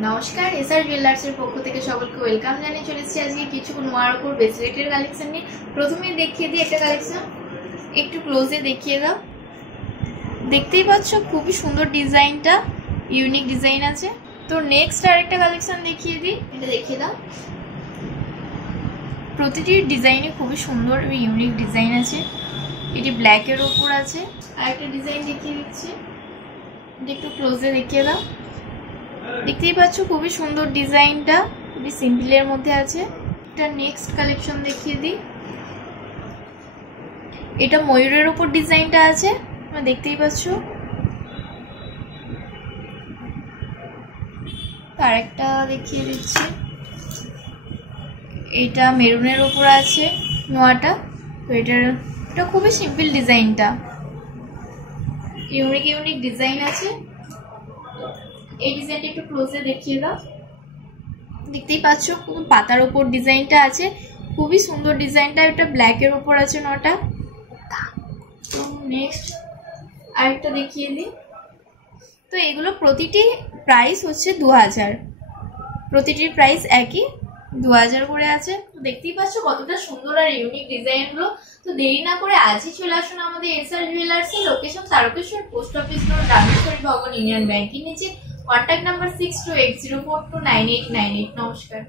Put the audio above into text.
নমস্কার, এসআর জুয়েলার্সের পক্ষ থেকে সকলকে ওয়েলকাম জানিয়ে চলেছি আজকে কিছু নোয়ার উপর ব্রেসলেটের কালেকশন নিয়ে। প্রথমে দেখিয়ে দিই একটা কালেকশন, একটু ক্লোজে দেখিয়ে দাও। দেখতেই পাচ্ছ খুবই সুন্দর ডিজাইনটা, ইউনিক ডিজাইন আছে। তো নেক্সট আরেকটা কালেকশন দেখিয়ে দিই, এটা দেখিয়ে দাও। প্রতিটি ডিজাইনে খুবই সুন্দর ইউনিক ডিজাইন আছে। এটি ব্ল্যাকের ওপর আছে। আরেকটা ডিজাইন দেখিয়ে দিচ্ছি, এটা একটু ক্লোজে দেখিয়ে দাও। দেখতেই পাচ্ছ খুবই সুন্দর ডিজাইনটা, খুবই সিম্পলের মধ্যে আছে। এটা নেক্সট কালেকশন দেখিয়ে দিই, এটা ময়ূরের উপর ডিজাইনটা আছে, তোমরা দেখতেই পাচ্ছ। আরেকটা দেখিয়ে দিচ্ছি, এটা মেরুনের উপর আছে নোয়াটা। তো এটা খুবই সিম্পল ডিজাইনটা, ইউনিক ইউনিক ডিজাইন আছে। এই ডিজাইনটা একটু ক্লোজে দেখিয়ে দাও। দেখতেই পাচ্ছ খুব পাতার উপর ডিজাইনটা আছে, খুবই সুন্দর ডিজাইনটা। এটা ব্ল্যাকের উপর আছে নটা। তো নেক্সট আরেকটা দেখিয়ে দিই। তো এগুলো প্রতিটি প্রাইস হচ্ছে 2000, প্রতিটির প্রাইস একই 2000 করে আছে। তো দেখতেই পাচ্ছ কতটা সুন্দর আর ইউনিক ডিজাইনগুলো। তো দেরি না করে আজই চলে আসুন আমাদের এসআর জুয়েলার্সের, location Tarakeswar, post office road, Rameswari Bhavan, Union ব্যাংকের নিচে। Contact number 6280429898। নমস্কার।